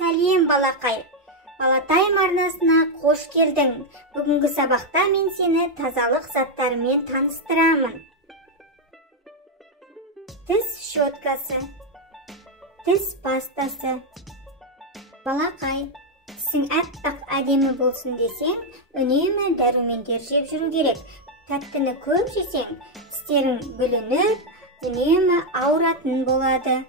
Сәлем балақай. Балатайым арнасына қош келдің. Бүгінгі сабақта мен сені тазалық заттарымен таныстырамын. Тіс щеткасы, тіс пастасы. Балақай, тісің әппақ әдемі болсын десең, үнемі дәрумендер жеп жүру керек. Тәттіні көп жесең, тістерің бүлініп, үнемі ауыратын болады.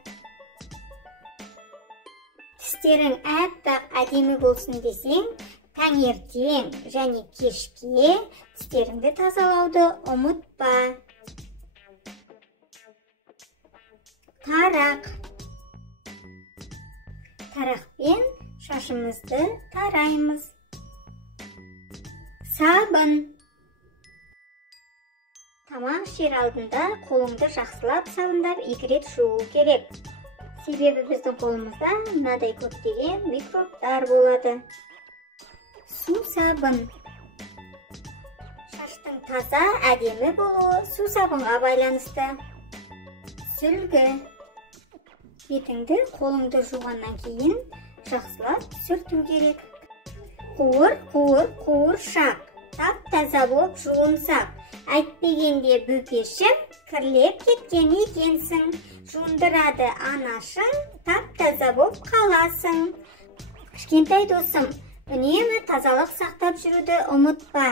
Тістерің әппақ әдемі болсын десең, таңертең және кешке тістеріңді тазалауды ұмытпа. Тарақ. Тарақпен шашымызды тараймыз. Сабын. Тамақ ішер алдында қолыңды жақсылап сабындап 2 рет жуу керек. Себебі біздің қолымызда мынадай көптеген микробтар болады. Су сабын. Шаштың таза, әдемі болуы су сабынға байланысты. Сүлгі. Бетіңді қолыңды жуғаннан кейін жақсылап сүрту керек. Қуыршақ. Тап-таза болып жуынсақ. Әйтпегенде бүкешім, кірлеп кеткен екенсің. Жуындырады анашың, тап-таза болып қаласың. Кішкентай досым, үнемі тазалық сақтап жүруді ұмытпа.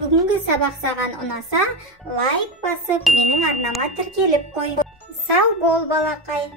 Бүгінгі сабақ саған ұнаса, лайк басып, менің арнама тіркеліп қой. Сау бол балақай.